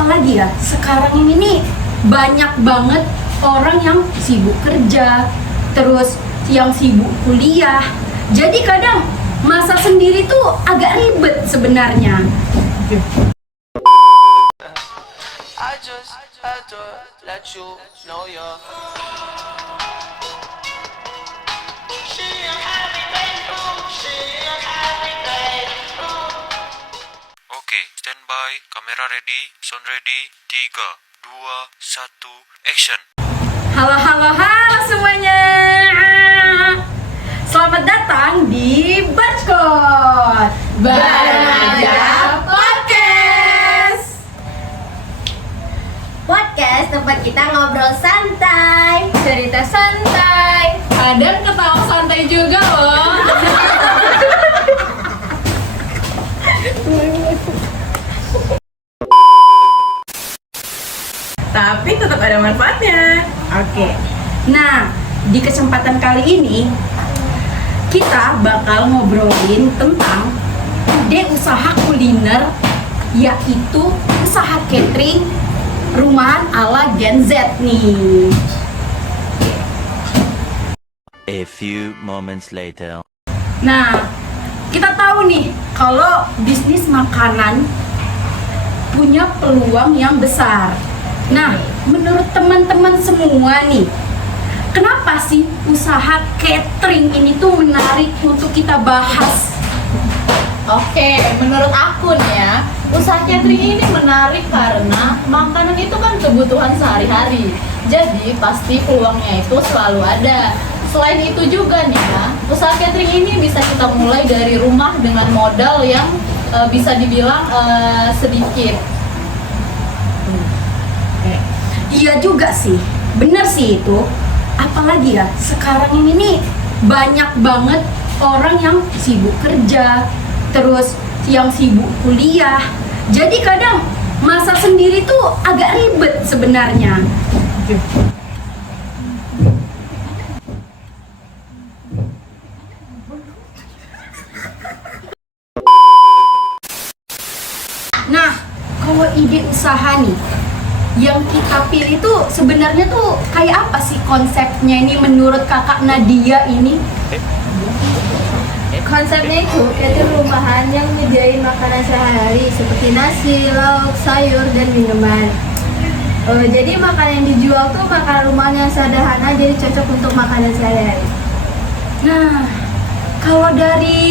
apalagi ya sekarang ini nih banyak banget orang yang sibuk kerja, terus yang sibuk kuliah. Jadi kadang masa sendiri tuh agak ribet sebenarnya. I just had to let you know you're Oke, standby, kamera ready, sound ready, 3, 2, 1, action. Halo semuanya. Selamat datang di Barcode Bareng Aja Podcast. Podcast tempat kita ngobrol santai, Cerita santai, kadang ketawa santai juga loh. Tapi tetap ada manfaatnya. Oke. Nah, di kesempatan kali ini kita bakal ngobrolin tentang ide usaha kuliner, yaitu usaha catering rumahan ala Gen Z nih. A few moments later. Nah, kita tahu nih kalau bisnis makanan punya peluang yang besar. Nah, menurut teman-teman semua nih, kenapa sih usaha catering ini tuh menarik untuk kita bahas? Oke, menurut aku nih ya, usaha catering ini menarik karena makanan itu kan kebutuhan sehari-hari. Jadi pasti peluangnya itu selalu ada. Selain itu juga nih ya, usaha catering ini bisa kita mulai dari rumah dengan modal yang bisa dibilang sedikit. Iya juga sih, bener sih itu. Apalagi ya sekarang ini nih banyak banget orang yang sibuk kerja, terus yang sibuk kuliah. Jadi kadang masa sendiri tuh agak ribet sebenarnya. Nah, kalau ide usaha nih yang kita pilih tuh sebenarnya tuh kayak apa sih konsepnya ini menurut kakak Nadia ini? konsepnya itu yaitu rumahan yang menyediakan makanan sehari-hari seperti nasi, lauk, sayur, dan minuman. Jadi makanan yang dijual tuh makanan rumahan yang sederhana, jadi cocok untuk makanan sehari-hari. Nah, kalau dari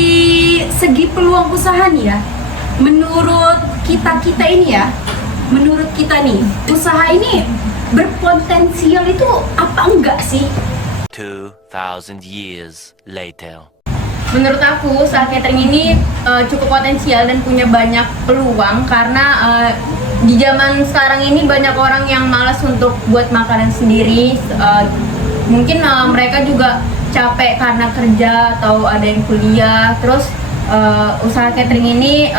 segi peluang usaha nih ya, menurut kita ini ya, menurut kita nih, usaha ini berpotensial itu apa enggak sih? 2,000 years later. Menurut aku usaha catering ini cukup potensial dan punya banyak peluang karena di zaman sekarang ini banyak orang yang malas untuk buat makanan sendiri. Mungkin mereka juga capek karena kerja atau ada yang kuliah. Terus usaha catering ini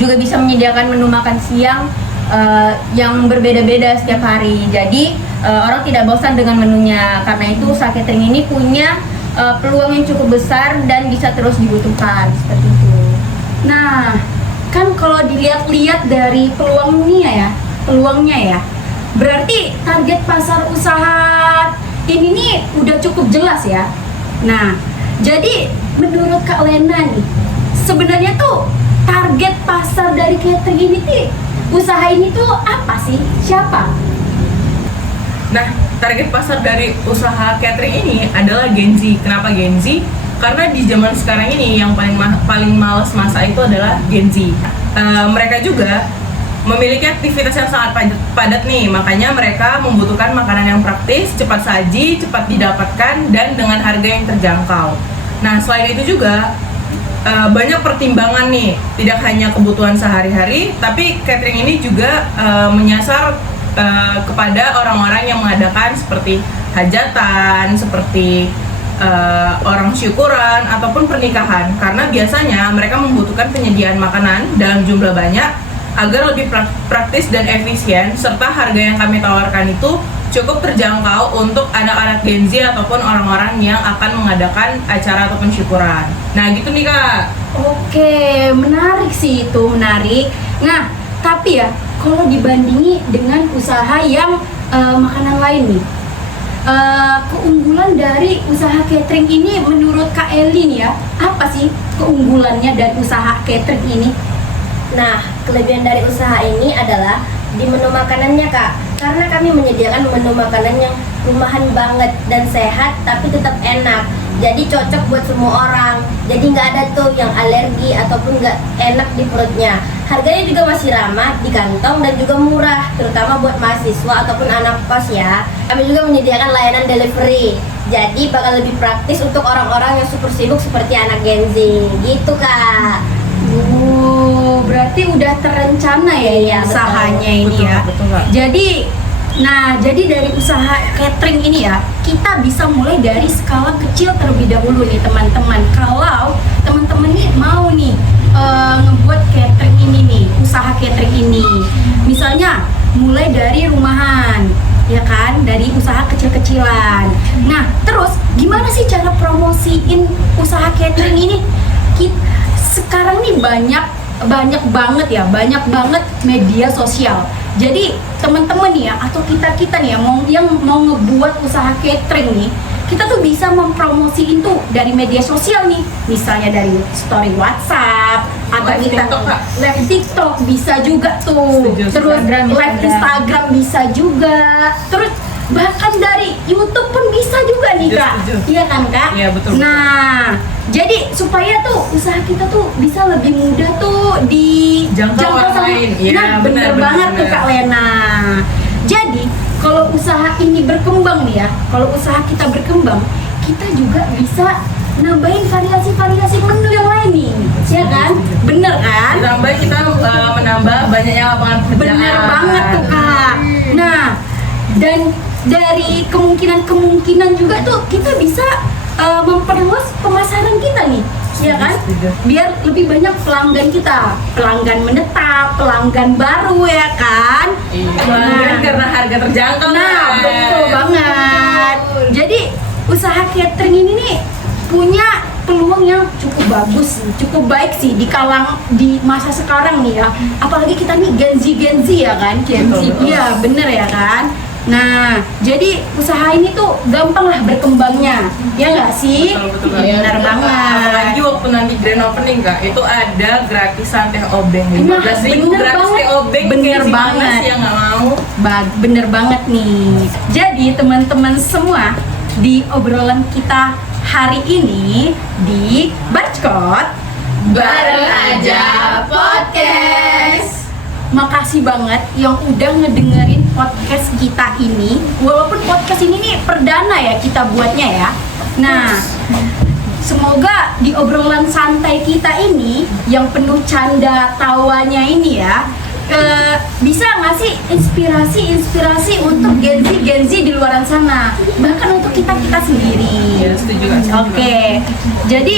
juga bisa menyediakan menu makan siang yang berbeda-beda setiap hari. Jadi orang tidak bosan dengan menunya. Karena itu usaha catering ini punya peluang yang cukup besar dan bisa terus dibutuhkan seperti itu. Nah, kan kalau dilihat-lihat dari peluangnya ya, berarti target pasar usaha ini nih udah cukup jelas ya. Nah, jadi menurut Kak Lena nih, sebenarnya tuh target pasar dari catering ini tuh, usaha ini tuh apa sih? Siapa? Nah, target pasar dari usaha catering ini adalah Gen Z. Kenapa Gen Z? Karena di zaman sekarang ini yang paling malas masak itu adalah Gen Z. Mereka juga memiliki aktivitas yang sangat padat nih, makanya mereka membutuhkan makanan yang praktis, cepat saji, cepat didapatkan, dan dengan harga yang terjangkau. Nah, selain itu juga banyak pertimbangan nih, tidak hanya kebutuhan sehari-hari, tapi catering ini juga menyasar kepada orang-orang yang mengadakan seperti hajatan, seperti orang syukuran ataupun pernikahan, karena biasanya mereka membutuhkan penyediaan makanan dalam jumlah banyak agar lebih praktis dan efisien, serta harga yang kami tawarkan itu cukup terjangkau untuk anak-anak Gen Z ataupun orang-orang yang akan mengadakan acara ataupun syukuran. Nah gitu nih Kak. Oke, menarik sih itu, menarik. Nah, Tapi ya, kalau dibandingi dengan usaha yang makanan lain nih, keunggulan dari usaha catering ini menurut Kak Eli nih ya, apa sih keunggulannya dari usaha catering ini? Nah, kelebihan dari usaha ini adalah di menu makanannya, Kak. Karena kami menyediakan menu makanan yang rumahan banget dan sehat tapi tetap enak. Jadi cocok buat semua orang. Jadi nggak ada tuh yang alergi ataupun nggak enak di perutnya. Harganya juga masih ramah di kantong dan juga murah, terutama buat mahasiswa ataupun anak kos ya. Kami juga menyediakan layanan delivery. Jadi bakal lebih praktis untuk orang-orang yang super sibuk seperti anak Gen Z. Gitu, Kak. Oh, berarti udah terencana ya Iya, usahanya ini betul, ya. betul, Kak. Jadi dari usaha catering ini ya, kita bisa mulai dari skala kecil terlebih dahulu nih teman-teman. Kalau teman-teman nih mau nih ngebuat catering ini nih, usaha catering ini, misalnya mulai dari rumahan, ya kan, dari usaha kecil-kecilan. Nah, terus gimana sih cara promosiin usaha catering ini? Sekarang nih banyak banget media sosial. Jadi teman-teman nih ya, atau kita nih ya, yang mau ngebuat usaha catering nih, kita tuh bisa mempromosiin tuh dari media sosial nih, misalnya dari story WhatsApp atau Live kita TikTok, Kak. live TikTok bisa juga tuh. Setuju, Terus Instagram. live Instagram bisa juga. Terus bahkan dari YouTube pun bisa juga nih, Setuju, Kak. setuju. Iya kan, Kak? Iya, betul. Nah, jadi supaya tuh usaha kita tuh bisa lebih mudah tuh Jangkau orang lain. Iya, Nah, bener benar, banget benar, tuh benar. Kak Lena. Jadi kalau usaha ini berkembang nih ya, kalau usaha kita berkembang, kita juga bisa nambahin variasi-variasi menu yang lain nih, ya kan? Bener kan? Ditambah kita menambah banyaknya lapangan pekerjaan. Bener banget tuh Kak. Nah, dan dari kemungkinan juga tuh kita bisa memperluas pemasaran kita nih, ya kan? Setuju. Biar lebih banyak pelanggan kita, pelanggan menetap, pelanggan baru, ya kan? Pelanggan karena harga terjangkau. Nah, Kak. betul banget. Jadi usaha catering ini nih punya peluang yang cukup bagus, cukup baik sih di masa sekarang nih ya. Apalagi kita nih Gen Z ya kan? Gen Z, Betul, betul. iya bener ya kan? Nah, jadi usaha ini tuh gampang lah berkembangnya, ya nggak sih? Betul, Kak. Bener banget. Apalagi waktu nanti grand opening, Kak, itu ada gratisan teh obeng. 15.000 bener gratis banget. teh obeng. Bener Kayak si banget. Mama sih yang nggak mau. Bener banget nih. Jadi teman-teman semua, di obrolan kita hari ini di Barcode Bareng Aja Podcast. Makasih banget yang udah ngedengerin podcast kita ini. Walaupun podcast ini nih perdana ya kita buatnya ya. Nah, semoga di obrolan santai kita ini yang penuh canda tawanya ini ya, bisa ngasih inspirasi untuk Gen Z di luaran sana, bahkan untuk kita sendiri. Ya, setuju, Kak. Setuju, Oke, jadi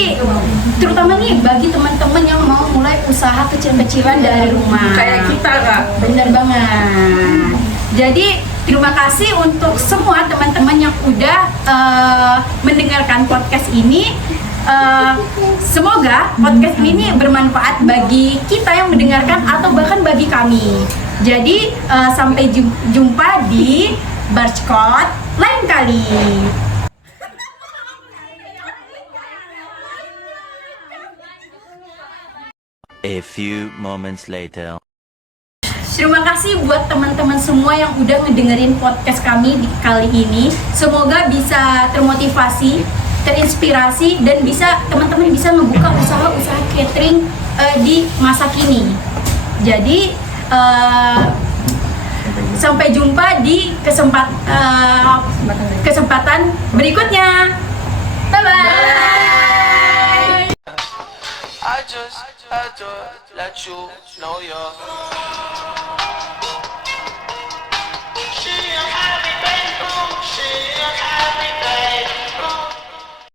terutama nih bagi teman-teman yang mau mulai usaha kecil-kecilan dari rumah. Kayak kita, Kak. Bener banget. Jadi terima kasih untuk semua teman-teman yang udah mendengarkan podcast ini. Semoga podcast ini bermanfaat bagi kita yang mendengarkan atau bahkan bagi kami. Jadi sampai jumpa di Barcode lain kali. A few moments later. Terima kasih buat teman-teman semua yang udah ngedengerin podcast kami di kali ini. Semoga bisa termotivasi, terinspirasi, dan teman-teman bisa ngebuka usaha-usaha catering di masa kini. Jadi sampai jumpa di kesempatan berikutnya. Bye bye. I just had to let you know you're.